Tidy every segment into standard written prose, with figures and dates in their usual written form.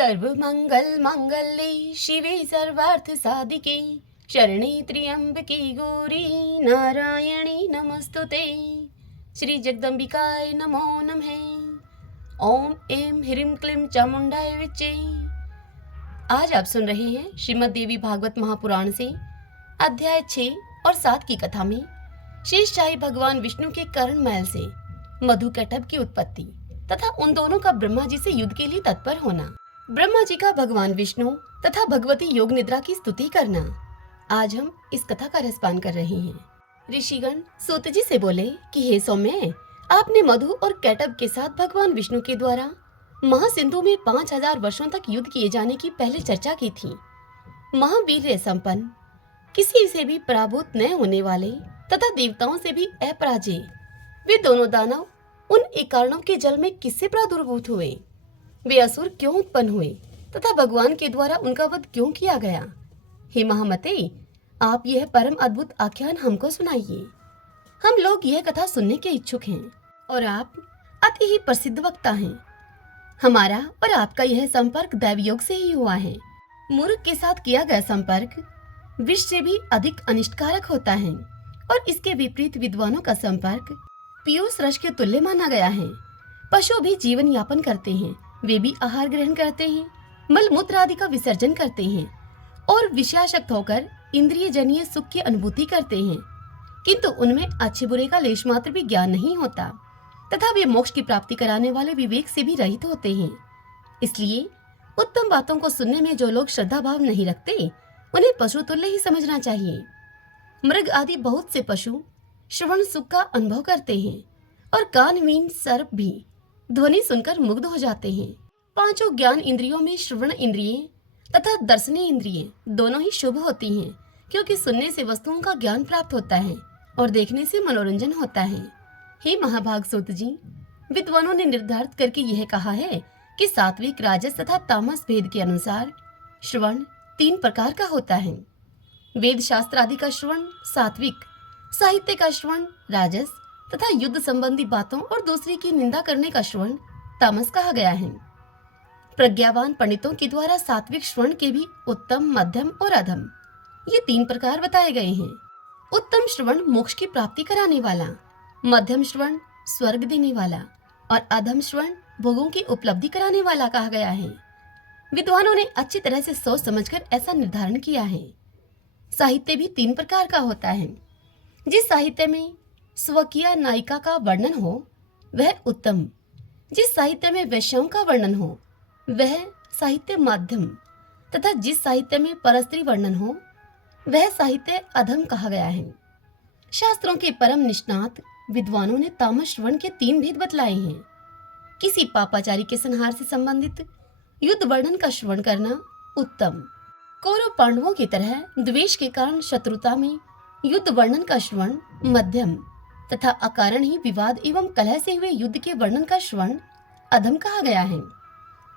सर्वमंगल मांगल्ये शिवे सर्वार्थ साधिके शरणे त्र्यंबके गौरी नारायणी नमस्तुते। श्री जगदम्बिकाय नमो नमः। ओम ऐं ह्रीं क्लीं चामुंडाय विच्चे। आज आप सुन रहे हैं श्रीमद् देवी भागवत महापुराण से अध्याय 6 और 7 की कथा में शेषशाही भगवान विष्णु के कर्ण महल से मधुकैटभ की उत्पत्ति तथा उन दोनों का ब्रह्मा जी से युद्ध के लिए तत्पर होना, ब्रह्मा जी का भगवान विष्णु तथा भगवती योग निद्रा की स्तुति करना। आज हम इस कथा का रसपान कर रहे हैं। ऋषिगण सूत जी से बोले कि हे सौम्य, आपने मधु और कैटभ के साथ भगवान विष्णु के द्वारा महासिंधु में 5000 वर्षों तक युद्ध किए जाने की पहले चर्चा की थी। महावीर संपन्न, किसी से भी पराभूत न होने वाले तथा देवताओं से भी अपराजय वे दोनों दानव उन एकारणों के जल में किससे प्रादुर्भूत हुए? वे असुर क्यों उत्पन्न हुए तथा भगवान के द्वारा उनका वध क्यों किया गया? हे महामते, आप यह परम अद्भुत आख्यान हमको सुनाइए। हम लोग यह कथा सुनने के इच्छुक हैं और आप अति ही प्रसिद्ध वक्ता हैं। हमारा और आपका यह संपर्क दैवयोग से ही हुआ है। मूर्ख के साथ किया गया संपर्क विष से भी अधिक अनिष्टकारक होता है और इसके विपरीत विद्वानों का संपर्क पीयूष रस के तुल्य माना गया है। पशु भी जीवन यापन करते हैं, वे भी आहार ग्रहण करते हैं, मल मूत्र आदि का विसर्जन करते हैं और विषयाशक्त होकर इंद्रिय जनीय सुख की अनुभूति करते हैं, किंतु उनमें अच्छे बुरे का लेश मात्र भी ज्ञान नहीं होता तथा वे मोक्ष की प्राप्ति कराने वाले विवेक से भी रहित होते हैं। इसलिए उत्तम बातों को सुनने में जो लोग श्रद्धा भाव नहीं रखते, उन्हें पशु तुल्य ही समझना चाहिए। मृग आदि बहुत से पशु श्रवण सुख का अनुभव करते हैं और कानवीन सर्प भी ध्वनि सुनकर मुग्ध हो जाते हैं। पांचों ज्ञान इंद्रियों में श्रवण इंद्रिय तथा दर्शनीय इंद्रिय दोनों ही शुभ होती हैं, क्योंकि सुनने से वस्तुओं का ज्ञान प्राप्त होता है और देखने से मनोरंजन होता है। हे महाभाग सूत जी, विद्वानों ने निर्धारित करके यह कहा है कि सात्विक, राजस तथा तामस भेद के अनुसार श्रवण 3 प्रकार का होता है। वेद शास्त्र आदि का श्रवण सात्विक, साहित्य का श्रवण राजस तथा युद्ध संबंधी बातों और दूसरी की निंदा करने का श्रवण तामस कहा गया है। प्रज्ञावान पंडितों के द्वारा सात्विक श्रवण के भी उत्तम, मध्यम और अधम ये 3 प्रकार बताए गए हैं। उत्तम श्रवण मोक्ष की प्राप्ति कराने वाला, मध्यम श्रवण स्वर्ग देने वाला और अधम श्रवण भोगों की उपलब्धि कराने वाला कहा गया है। विद्वानों ने अच्छी तरह से सोच समझकर ऐसा निर्धारण किया है। साहित्य भी 3 प्रकार का होता है। जिस साहित्य में स्वकीय नायिका का वर्णन हो वह उत्तम, जिस साहित्य में वैश्याओं का वर्णन हो वह साहित्य मध्यम तथा जिस साहित्य में परस्त्री वर्णन हो वह साहित्य अधम कहा गया है। शास्त्रों के परम निष्णात विद्वानों ने तामस श्रवण के 3 भेद बतलाए हैं। किसी पापाचारी के संहार से संबंधित युद्ध वर्णन का श्रवण करना उत्तम, कौरव पांडवों की तरह द्वेष के कारण शत्रुता में युद्ध वर्णन का श्रवण मध्यम तथा अकारण ही विवाद एवं कलह से हुए युद्ध के वर्णन का श्रवण अधम कहा गया है।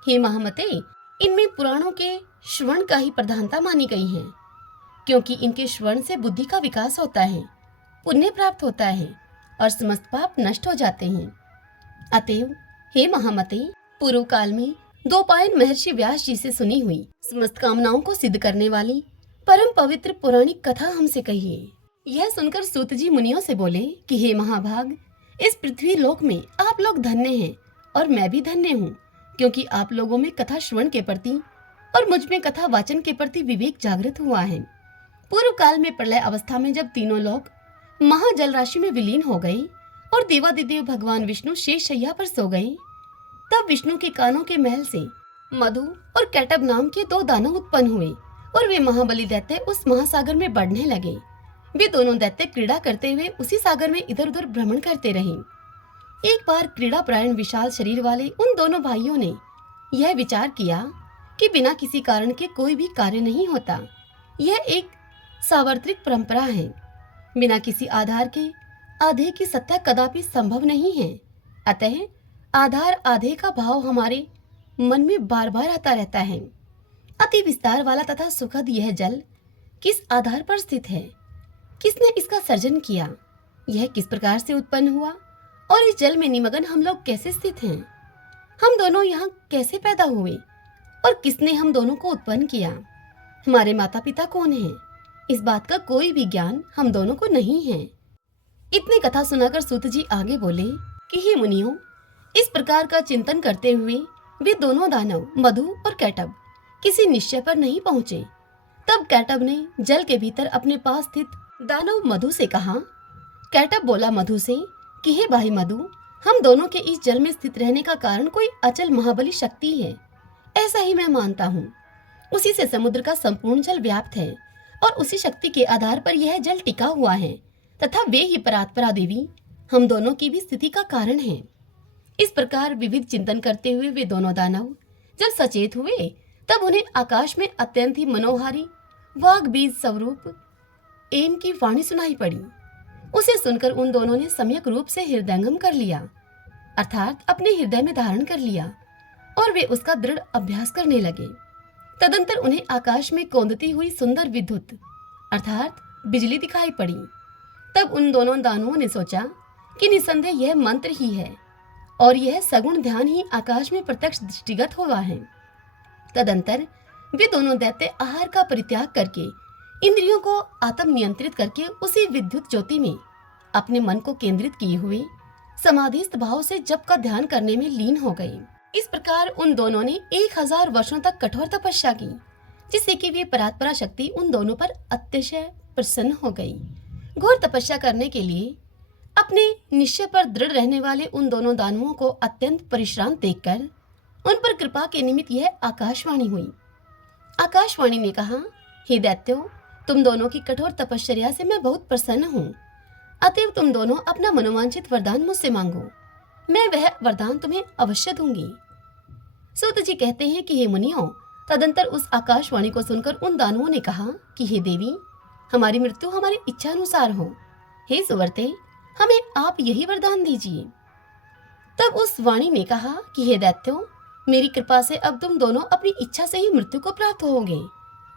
हे महामते, इनमें पुराणों के श्रवण का ही प्रधानता मानी गई है, क्योंकि इनके श्रवण से बुद्धि का विकास होता है, पुण्य प्राप्त होता है और समस्त पाप नष्ट हो जाते हैं। अतएव हे महामते, पूर्व काल में द्वैपायन महर्षि व्यास जी से सुनी हुई समस्त कामनाओं को सिद्ध करने वाली परम पवित्र पौराणिक कथा हमसे कहिए। यह सुनकर सूत जी मुनियों से बोले कि हे महाभाग, इस पृथ्वी लोक में आप लोग धन्य हैं और मैं भी धन्य हूँ, क्योंकि आप लोगों में कथा श्रवण के प्रति और मुझ में कथा वाचन के प्रति विवेक जागृत हुआ है। पूर्व काल में प्रलय अवस्था में जब तीनों लोग महाजल राशि में विलीन हो गए और देवादिदेव भगवान विष्णु शेष शैया पर सो गए, तब विष्णु के कानों के महल से मधु और कैटभ नाम के 2 दानव उत्पन्न हुए और वे महाबली दैत्य उस महासागर में बढ़ने लगे। वे दोनों दैत्य क्रीड़ा करते हुए उसी सागर में इधर उधर भ्रमण करते रहे। एक बार क्रीड़ा प्रायण विशाल शरीर वाले उन दोनों भाइयों ने यह विचार किया कि बिना किसी कारण के कोई भी कार्य नहीं होता। यह एक सार्वत्रिक परंपरा है। बिना किसी आधार के आधे की सत्ता कदापि संभव नहीं है। अतः आधार आधे का भाव हमारे मन में बार बार आता रहता है। अति विस्तार वाला तथा सुखद यह जल किस आधार पर स्थित है? किसने इसका सर्जन किया? यह किस प्रकार से उत्पन्न हुआ और इस जल में निमग्न हम लोग कैसे स्थित हैं? हम दोनों यहाँ कैसे पैदा हुए और किसने हम दोनों को उत्पन्न किया, हमारे माता पिता कौन हैं, इस बात का कोई भी ज्ञान हम दोनों को नहीं है। इतनी कथा सुनाकर सूत जी आगे बोले कि हे मुनियों, इस प्रकार का चिंतन करते हुए वे दोनों दानव मधु और कैटब किसी निश्चय पर नहीं पहुंचे। तब कैटब ने जल के भीतर अपने पास स्थित दानव मधु से कहा। कैटब बोला मधु से कि हे भाई मधु, हम दोनों के इस जल में स्थित रहने का कारण कोई अचल महाबली शक्ति है, ऐसा ही मैं मानता हूँ। उसी से समुद्र का संपूर्ण जल व्याप्त है और उसी शक्ति के आधार पर यह जल टिका हुआ है तथा वे ही परात्परा देवी हम दोनों की भी स्थिति का कारण है। इस प्रकार विविध चिंतन करते हुए वे दोनों दानव जब सचेत हुए तब उन्हें आकाश में अत्यंत ही मनोहारी वाग बीज स्वरूप एम की वाणी सुनाई पड़ी। उसे सुनकर उन दोनों ने सम्यक रूप से हृदयंगम कर लिया, अर्थात अपने हृदय में धारण कर लिया, और वे उसका दृढ़ अभ्यास करने लगे। तदंतर उन्हें आकाश में कौंदती हुई सुंदर विद्युत अर्थात बिजली दिखाई पड़ी। तब उन दोनों दानवों ने सोचा कि निसंदेह यह मंत्र ही है और यह सगुण ध्यान ही आकाश में प्रत्यक्ष दृष्टिगत हुआ है। तदंतर वे दोनों दैत्य आहार का परित्याग करके इंद्रियों को आत्म नियंत्रित करके उसी विद्युत ज्योति में अपने मन को केंद्रित किए हुए समाधिस्थ भाव से जप का ध्यान करने में लीन हो गए। इस प्रकार उन दोनों ने 1000 वर्षों तक कठोर तपस्या की, जिससे कि वे परात्परा शक्ति उन दोनों पर अतिशय प्रसन्न हो गई। घोर तपस्या करने के लिए अपने निश्चय पर दृढ़ रहने वाले उन दोनों दानवों को अत्यंत परिश्रांत देखकर उन पर कृपा के निमित्त यह आकाशवाणी हुई। आकाशवाणी ने कहा, हे दैत्यों, तुम दोनों की कठोर तपश्चर्या से मैं बहुत प्रसन्न हूँ। अतएव तुम दोनों अपना मनोवांछित वरदान मुझसे मांगो, मैं वह वरदान तुम्हें अवश्य दूंगी। सूत जी कहते हैं कि हे मुनियों, तदंतर उस आकाशवाणी को सुनकर उन दानवों ने कहा कि हे देवी, हमारी मृत्यु हमारी इच्छा अनुसार हो। हे सुवर्ते, हमें आप यही वरदान दीजिए। तब उस वाणी ने कहा कि हे दैत्यों, मेरी कृपा से अब तुम दोनों अपनी इच्छा से ही मृत्यु को प्राप्त होोगे।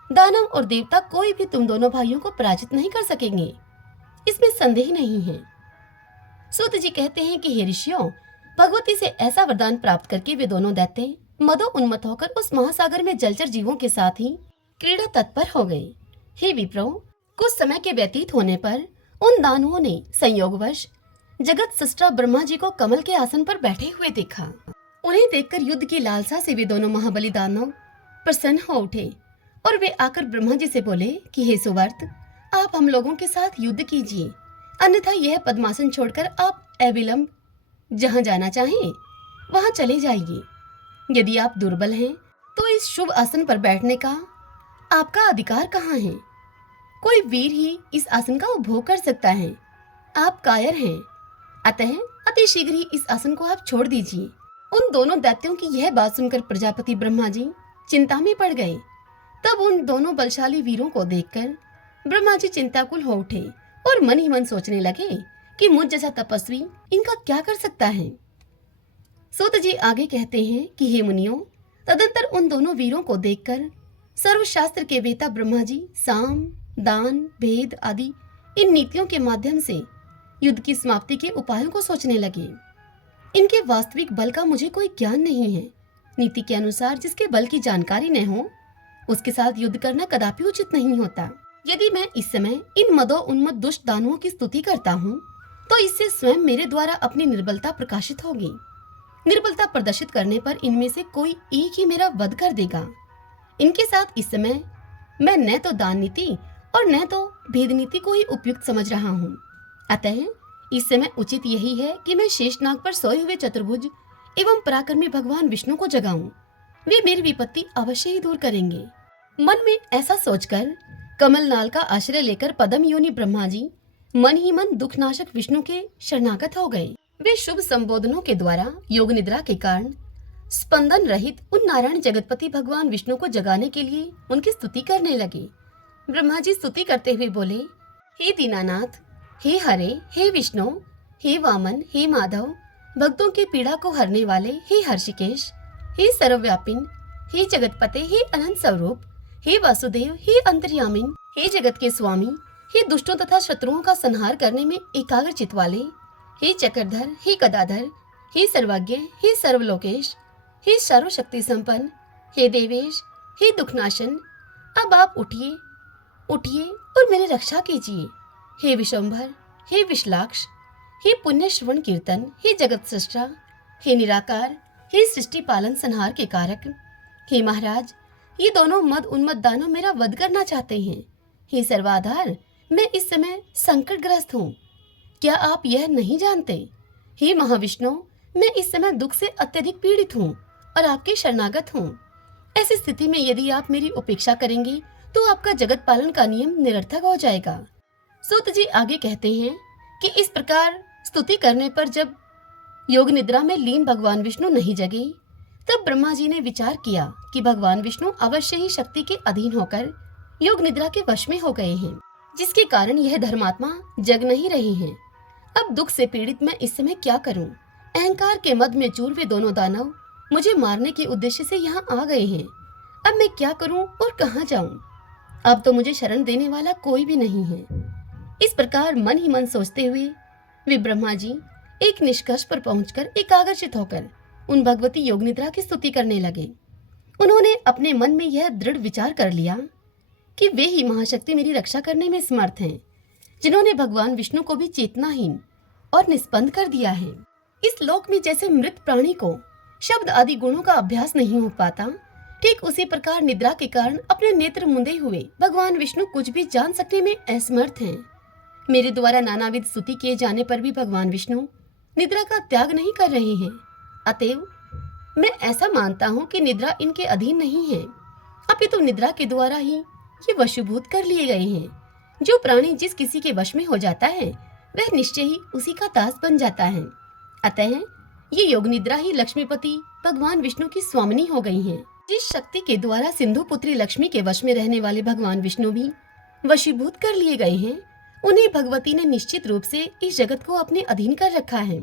दानव और देवता कोई भी तुम दोनों भाइयों को पराजित नहीं कर सकेंगे, इसमें संदेह नहीं है। सूत जी कहते हैं कि हे ऋषियों, भगवती से ऐसा वरदान प्राप्त करके वे दोनों दैत्य मदो उन्मत्त होकर उस महासागर में जलचर जीवों के साथ ही क्रीड़ा तत्पर हो गए। हे विप्रो, कुछ समय के व्यतीत होने पर उन दानवों ने संयोगवश जगत सृष्टा ब्रह्मा जी को कमल के आसन पर बैठे हुए देखा। उन्हें देखकर युद्ध की लालसा से वे दोनों महाबली दानव प्रसन्न हो उठे और वे आकर ब्रह्मा जी से बोले कि हे सुवर्त, आप हम लोगों के साथ युद्ध कीजिए, अन्यथा यह पद्मासन छोड़कर आप अविलंब जहां जाना चाहें वहां चले जाइए। यदि आप दुर्बल हैं तो इस शुभ आसन पर बैठने का आपका अधिकार कहाँ है? कोई वीर ही इस आसन का उपभोग कर सकता है। आप कायर हैं, अतः अति शीघ्र ही इस आसन को आप छोड़ दीजिए। उन दोनों दैत्यों की यह बात सुनकर प्रजापति ब्रह्मा जी चिंता में पड़ गए। तब उन दोनों बलशाली वीरों को देखकर ब्रह्मा जी चिंताकुल हो उठे और मन ही मन सोचने लगे कि मुझ जैसा तपस्वी इनका क्या कर सकता है। सूत जी आगे कहते हैं कि हे मुनियों, तदंतर उन दोनों वीरों को देखकर सर्वशास्त्र के वेता ब्रह्मा जी साम, दान, भेद आदि इन नीतियों के माध्यम से युद्ध की समाप्ति के उपायों को सोचने लगे। इनके वास्तविक बल का मुझे कोई ज्ञान नहीं है। नीति के अनुसार जिसके बल की जानकारी न हो उसके साथ युद्ध करना कदापि उचित नहीं होता। यदि मैं इस समय इन मदो उन्मत्त दुष्ट दानवों की स्तुति करता हूँ तो इससे स्वयं मेरे द्वारा अपनी निर्बलता प्रकाशित होगी। निर्बलता प्रदर्शित करने पर इनमें से कोई एक ही मेरा वध कर देगा। इनके साथ इस समय मैं न तो दान नीति और न तो भेद नीति को ही उपयुक्त समझ रहा हूँ। अतः इस समय उचित यही है कि मैं शेषनाग पर सोए हुए चतुर्भुज एवं पराक्रमी भगवान विष्णु को जगाऊं। वे मेरी विपत्ति अवश्य ही दूर करेंगे। मन में ऐसा सोचकर कमल नाल का आश्रय लेकर पदम योनि ब्रह्मा जी मन ही मन दुखनाशक विष्णु के शरणागत हो गए। वे शुभ संबोधनों के द्वारा योग निद्रा के कारण स्पंदन रहित उन नारायण जगतपति भगवान विष्णु को जगाने के लिए उनकी स्तुति करने लगे। ब्रह्मा जी स्तुति करते हुए बोले, हे दीनानाथ, हे हरे, हे विष्णु, हे वामन, हे माधव, भक्तों की पीड़ा को हरने वाले, हे हर्षिकेश, हे सर्वव्यापिन, हे जगतपते, हे अनंत स्वरूप, हे वासुदेव, हे अंतर्यामिन, हे जगत के स्वामी, हे दुष्टों तथा शत्रुओं का संहार करने में एकाग्र चित वाले, हे चक्रधर, हे गदाधर, हे सर्वज्ञ, हे सर्वलोकेश, हे सर्वशक्ति संपन्न, हे देवेश, हे दुखनाशन, अब आप उठिए, उठिए और मेरी रक्षा कीजिए। हे विशंभर, हे विशलाक्ष, हे पुण्य श्रवण कीर्तन, हे जगत सृष्टा, हे निराकार, हे सृष्टि पालन संहार के कारक, हे महाराज, ये दोनों मद उन्मत्त दानव मेरा वध करना चाहते हैं। हे सर्वाधार, मैं इस समय संकटग्रस्त हूँ, क्या आप यह नहीं जानते? हे महाविष्णु, मैं इस समय दुख से अत्यधिक पीड़ित हूँ और आपके शरणागत हूँ। ऐसी स्थिति में यदि आप मेरी उपेक्षा करेंगे तो आपका जगत पालन का नियम निरर्थक हो जाएगा। सूत जी आगे कहते हैं कि इस प्रकार स्तुति करने पर जब योग निद्रा में लीन भगवान विष्णु नहीं जगे, तब ब्रह्मा जी ने विचार किया कि भगवान विष्णु अवश्य ही शक्ति के अधीन होकर योग निद्रा के वश में हो गए हैं, जिसके कारण यह धर्मात्मा जग नहीं रहे हैं। अब दुख से पीड़ित मैं इस समय क्या करूं? अहंकार के मद में चूर वे दोनों दानव मुझे मारने के उद्देश्य से यहाँ आ गए हैं। अब मैं क्या करूं और कहाँ जाऊं? अब तो मुझे शरण देने वाला कोई भी नहीं है। इस प्रकार मन ही मन सोचते हुए वे ब्रह्मा जी एक निष्कर्ष पर पहुंचकर एकाग्रचित होकर उन भगवती योग निद्रा की स्तुति करने लगे। उन्होंने अपने मन में यह दृढ़ विचार कर लिया कि वे ही महाशक्ति मेरी रक्षा करने में समर्थ हैं, जिन्होंने भगवान विष्णु को भी चेतनाहीन और निस्पंद कर दिया है। इस लोक में जैसे मृत प्राणी को शब्द आदि गुणों का अभ्यास नहीं हो पाता, ठीक उसी प्रकार निद्रा के कारण अपने नेत्र मुंदे हुए भगवान विष्णु कुछ भी जान सकने में असमर्थ हैं। मेरे द्वारा नानाविध स्तुति किए जाने पर भी भगवान विष्णु निद्रा का त्याग नहीं कर रहे हैं। अतएव मैं ऐसा मानता हूँ कि निद्रा इनके अधीन नहीं है, अपितु निद्रा के द्वारा ही ये वशीभूत कर लिए गए हैं। जो प्राणी जिस किसी के वश में हो जाता है वह निश्चय ही उसी का दास बन जाता है। अतः ये योग निद्रा ही लक्ष्मीपति भगवान विष्णु की स्वामिनी हो गई हैं। जिस शक्ति के द्वारा सिंधु पुत्री लक्ष्मी के वश में रहने वाले भगवान विष्णु भी वशीभूत कर लिए गए हैं, उन्हें भगवती ने निश्चित रूप से इस जगत को अपने अधीन कर रखा है।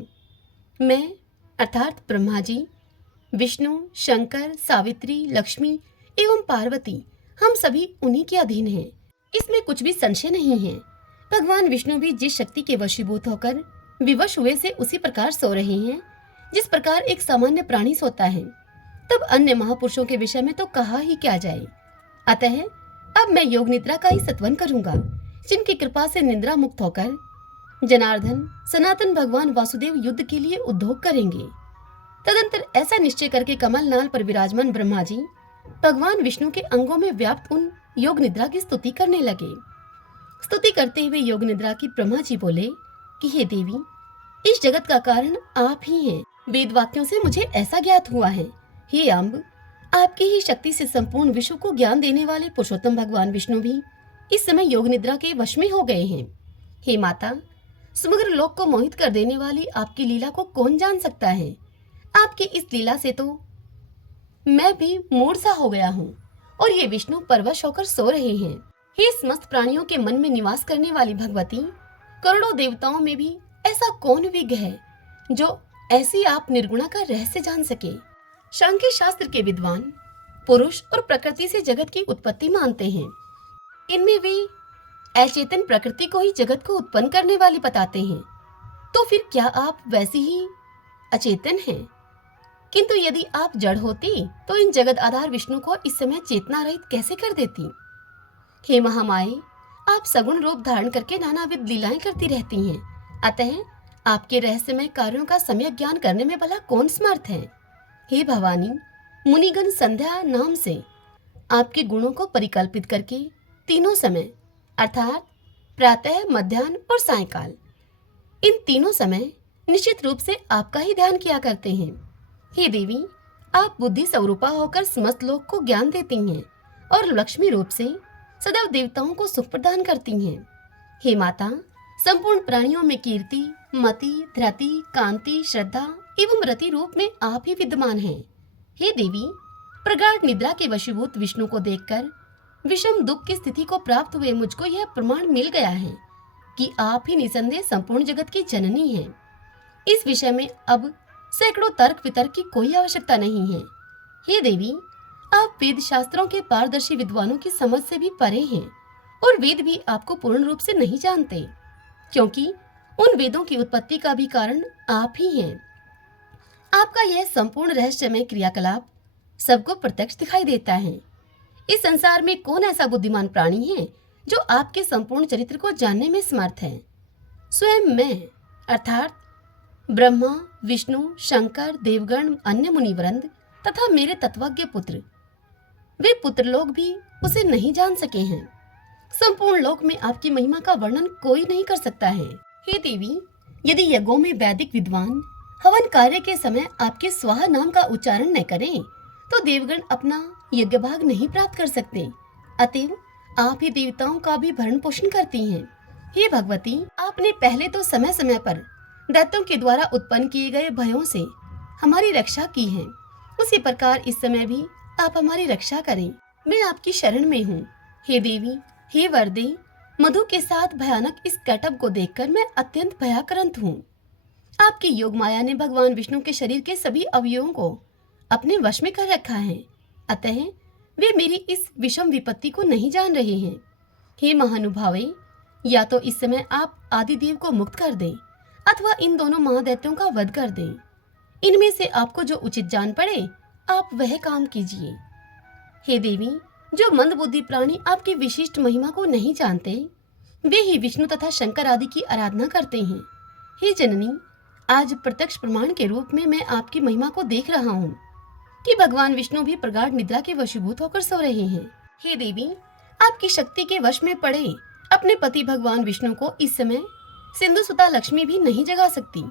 मैं अर्थात ब्रह्मा जी, विष्णु, शंकर, सावित्री, लक्ष्मी एवं पार्वती, हम सभी उन्हीं के अधीन हैं। इसमें कुछ भी संशय नहीं है। भगवान विष्णु भी जिस शक्ति के वशीभूत होकर विवश हुए से उसी प्रकार सो रहे हैं, जिस प्रकार एक सामान्य प्राणी सोता है। तब अन्य महापुरुषों के विषय में तो कहा ही क्या जाए। अतः अब मैं योग निद्रा का ही सत्वन करूंगा, जिनकी कृपा से निद्रा मुक्त होकर जनार्दन सनातन भगवान वासुदेव युद्ध के लिए उद्योग करेंगे। तदंतर ऐसा निश्चय करके कमल नाल पर विराजमान ब्रह्मा जी भगवान विष्णु के अंगों में व्याप्त उन योग निद्रा की स्तुति करने लगे। स्तुति करते हुए योग निद्रा की ब्रह्मा जी बोले कि हे देवी, इस जगत का कारण आप ही हैं। वेद वाक्यों से मुझे ऐसा ज्ञात हुआ है। हे अम्ब, आपकी ही शक्ति से संपूर्ण विश्व को ज्ञान देने वाले पुरुषोत्तम भगवान विष्णु भी इस समय योग निद्रा के वश में हो गए हैं। हे माता, समग्र लोक को मोहित कर देने वाली आपकी लीला को कौन जान सकता है? आपकी इस लीला से तो मैं भी मूढ़ सा हो गया हूँ और ये विष्णु परवश होकर सो रहे हैं। हे समस्त प्राणियों के मन में निवास करने वाली भगवती, करोड़ों देवताओं में भी ऐसा कौन विज्ञ है जो ऐसी आप निर्गुणा का रहस्य जान सके? सांख्य शास्त्र के विद्वान पुरुष और प्रकृति से जगत की उत्पत्ति मानते हैं। इनमें वे अचेतन प्रकृति को ही जगत को उत्पन्न करने वाली बताते हैं। तो फिर क्या आप वैसी ही अचेतन हैं? किंतु यदि आप जड़ होती तो इन जगत आधार विष्णु को इस समय चेतना रहित कैसे कर देती? हे महामाये, आप सगुण रूप धारण करके नानाविध लीलाएं करती रहती हैं। अतः आपके रहस्यमय कार्यों का सम्यक ज्ञान करने में भला कौन समर्थ है? हे भवानी, मुनिगण संध्या नाम से आपके गुणों को परिकल्पित करके तीनों समय अर्थात प्रातः, मध्याह्न और सायंकाल, इन तीनों समय निश्चित रूप से आपका ही ध्यान किया करते हैं। हे देवी, आप बुद्धि स्वरूपा होकर समस्त लोक को ज्ञान देती हैं और लक्ष्मी रूप से सदैव देवताओं को सुख प्रदान करती हैं। हे माता, संपूर्ण प्राणियों में कीर्ति, मति, धृति, कांति, श्रद्धा एवं रति रूप में आप ही विद्यमान हैं। हे देवी, प्रगाढ़ निद्रा के वशीभूत विष्णु को देखकर विषम दुख की स्थिति को प्राप्त हुए मुझको यह प्रमाण मिल गया है कि आप ही निसंदेह संपूर्ण जगत की जननी हैं। इस विषय में अब सैकड़ों तर्क वितर्क की कोई आवश्यकता नहीं है। हे देवी, आप वेद शास्त्रों के पारदर्शी विद्वानों की समझ से भी परे हैं और वेद भी आपको पूर्ण रूप से नहीं जानते, क्योंकि उन वेदों की उत्पत्ति का भी कारण आप ही हैं। आपका यह संपूर्ण रहस्यमय क्रियाकलाप सबको प्रत्यक्ष दिखाई देता है। इस संसार में कौन ऐसा बुद्धिमान प्राणी है जो आपके संपूर्ण चरित्र को जानने में समर्थ है? स्वयं मैं, अर्थात ब्रह्मा, विष्णु, शंकर, देवगण, अन्य मुनिवृंद तथा मेरे तत्वज्ञ पुत्र, वे पुत्र लोग भी उसे नहीं जान सके हैं। संपूर्ण लोक में आपकी महिमा का वर्णन कोई नहीं कर सकता है। हे देवी, यदि यज्ञों में वैदिक विद्वान हवन कार्य के समय आपके स्वाहा नाम का उच्चारण न करें तो देवगण अपना यज्ञ भाग नहीं प्राप्त कर सकते। अतएव आप ही देवताओं का भी भरण पोषण करती हैं। हे भगवती, आपने पहले तो समय समय पर दैत्यों के द्वारा उत्पन्न किए गए भयों से हमारी रक्षा की है, उसी प्रकार इस समय भी आप हमारी रक्षा करें। मैं आपकी शरण में हूँ। हे देवी, हे वरदे, मधु के साथ भयानक इस कैटअप को देखकर मैं अत्यंत भयाक्रांत हूँ। आपकी योग माया ने भगवान विष्णु के शरीर के सभी अवयवों को अपने वश में कर रखा है, अतः वे मेरी इस विषम विपत्ति को नहीं जान रहे हैं। हे महानुभावे, या तो इस समय आप आदिदेव को मुक्त कर दें अथवा इन दोनों महादैत्यों का वध कर दें। इनमें से आपको जो उचित जान पड़े आप वह काम कीजिए। हे देवी, जो मंदबुद्धि प्राणी आपकी विशिष्ट महिमा को नहीं जानते, वे ही विष्णु तथा शंकर आदि की आराधना करते हैं। हे जननी, आज प्रत्यक्ष प्रमाण के रूप में मैं आपकी महिमा को देख रहा हूँ कि भगवान विष्णु भी प्रगाढ़ निद्रा के वशीभूत होकर सो रहे हैं। हे देवी, आपकी शक्ति के वश में पड़े अपने पति भगवान विष्णु को इस समय सिंधु सुता लक्ष्मी भी नहीं जगा सकती,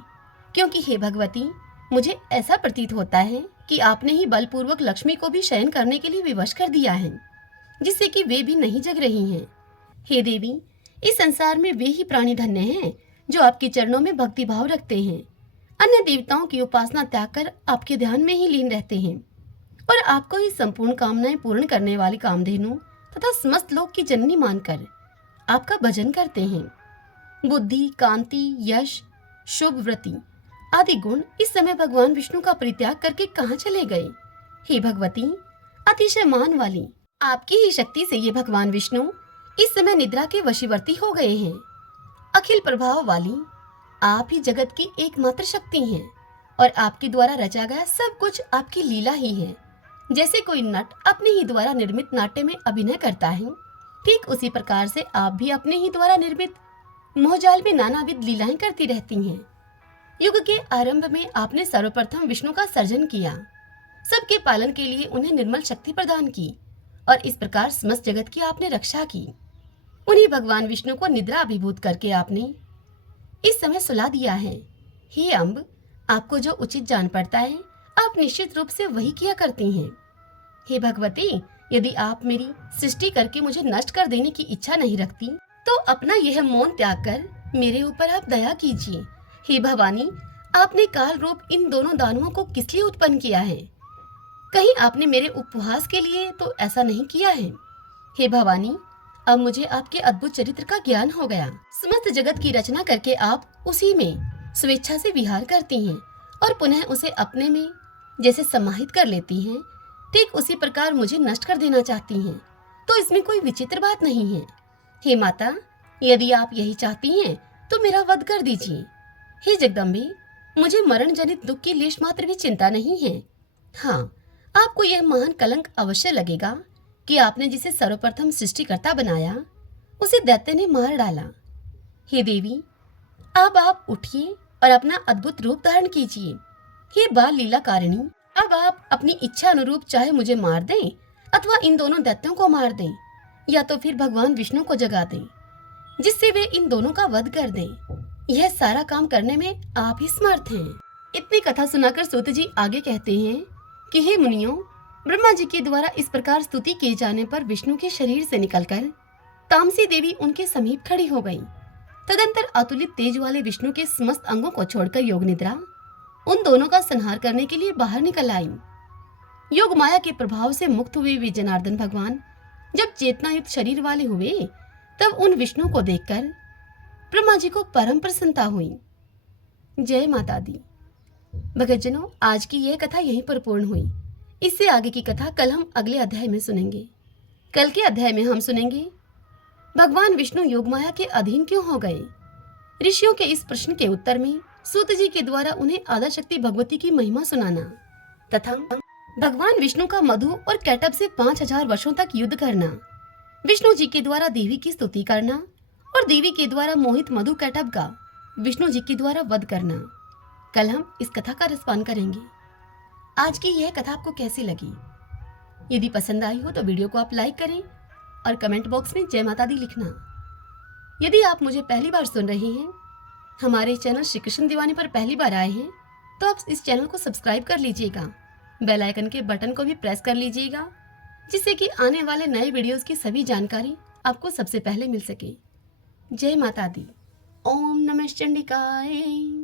क्योंकि हे भगवती, मुझे ऐसा प्रतीत होता है कि आपने ही बलपूर्वक लक्ष्मी को भी शयन करने के लिए विवश कर दिया है, जिससे कि वे भी नहीं जग रही हैं। हे देवी, इस संसार में वे ही प्राणी धन्य हैं जो आपके चरणों में भक्ति भाव रखते हैं, अन्य देवताओं की उपासना त्याग कर आपके ध्यान में ही लीन रहते हैं और आपको ही संपूर्ण कामनाएं पूर्ण करने वाली कामधेनु तथा समस्त लोक की जननी मानकर आपका भजन करते हैं। बुद्धि, कांति, यश, शुभ व्रति आदि गुण इस समय भगवान विष्णु का परित्याग करके कहाँ चले गए? हे भगवती, अतिशय मान वाली, आपकी ही शक्ति से ये भगवान विष्णु इस समय निद्रा के वशीवर्ती हो गए हैं। अखिल प्रभाव वाली आप ही जगत की एकमात्र शक्ति हैं और आपके द्वारा रचा गया सब कुछ आपकी लीला ही है। जैसे कोई नट अपने ही द्वारा निर्मित नाट्य में अभिनय करता है, ठीक उसी प्रकार से आप भी अपने ही द्वारा निर्मित मोहजाल में नानाविध लीलाएं करती रहती हैं। युग के आरंभ में आपने सर्वप्रथम विष्णु का सर्जन किया, सबके पालन के लिए उन्हें निर्मल शक्ति प्रदान की और इस प्रकार समस्त जगत की आपने रक्षा की। उन्हीं भगवान विष्णु को निद्रा अभिभूत करके आपने इस समय सुला दिया है। हे अम्ब, आपको जो उचित जान पड़ता है आप निश्चित रूप से वही किया करती हैं। हे भगवती, यदि आप मेरी सृष्टि करके मुझे नष्ट कर देने की इच्छा नहीं रखती तो अपना यह मौन त्याग कर मेरे ऊपर आप दया कीजिए। हे भवानी, आपने काल रूप इन दोनों दानवों को किस लिए उत्पन्न किया है? कहीं आपने मेरे उपहास के लिए तो ऐसा नहीं किया है। हे भवानी, अब मुझे आपके अद्भुत चरित्र का ज्ञान हो गया। समस्त जगत की रचना करके आप उसी में स्वेच्छा से विहार करती हैं और पुनः उसे अपने में जैसे समाहित कर लेती हैं, ठीक उसी प्रकार मुझे नष्ट कर देना चाहती हैं, तो इसमें कोई विचित्र बात नहीं है। हे माता, यदि आप यही चाहती हैं तो मेरा वध कर दीजिए। हे जगदम्बे, मुझे मरण जनित दुख की लेश मात्र भी चिंता नहीं है। हाँ, आपको यह महान कलंक अवश्य लगेगा कि आपने जिसे सर्वप्रथम सृष्टिकर्ता बनाया उसे दैत्य ने मार डाला। हे देवी, अब आप उठिए और अपना अद्भुत रूप धारण कीजिए। हे बाल लीला कारिणी, अब आप अपनी इच्छा अनुरूप चाहे मुझे मार दें अथवा इन दोनों दैत्यों को मार दें या तो फिर भगवान विष्णु को जगा दें जिससे वे इन दोनों का वध कर दें। यह सारा काम करने में आप ही समर्थ हैं। इतनी कथा सुनाकर सूत जी आगे कहते हैं कि हे मुनियों, ब्रह्मा जी के द्वारा इस प्रकार स्तुति किए जाने पर विष्णु के शरीर से निकलकर तामसी देवी उनके समीप खड़ी हो गई। तदंतर अतुलित तेज वाले विष्णु के समस्त अंगों को छोड़कर योग निद्रा उन दोनों का संहार करने के लिए बाहर निकल आई। योग माया के प्रभाव से मुक्त हुए वे जनार्दन भगवान जब चेतनायुक्त शरीर वाले हुए तब उन विष्णु को देखकर ब्रह्मा जी को परम प्रसन्नता हुई। जय माता दी। भगतजनों, आज की यह कथा यहीं पर पूर्ण हुई। इससे आगे की कथा कल हम अगले अध्याय में सुनेंगे। कल के अध्याय में हम सुनेंगे भगवान विष्णु योगमाया के अधीन क्यों हो गए। ऋषियों के इस प्रश्न के उत्तर में सूत जी के द्वारा उन्हें आद्याशक्ति भगवती की महिमा सुनाना तथा भगवान विष्णु का मधु और कैटब से 5000 वर्षों तक युद्ध करना, विष्णु जी के द्वारा देवी की स्तुति करना और देवी के द्वारा मोहित मधु कैटब का विष्णु जी के द्वारा वध करना। कल हम इस कथा का रसपान करेंगे। आज की यह कथा आपको कैसी लगी? यदि पसंद आई हो तो वीडियो को आप लाइक करें और कमेंट बॉक्स में जय माता दी लिखना। यदि आप मुझे पहली बार सुन रहे हैं, हमारे चैनल श्री कृष्ण दीवाने पर पहली बार आए हैं, तो आप इस चैनल को सब्सक्राइब कर लीजिएगा, बेल आइकन के बटन को भी प्रेस कर लीजिएगा, जिससे कि आने वाले नए वीडियोस की सभी जानकारी आपको सबसे पहले मिल सके। जय माता दी। ओम नमः चंडिकाय।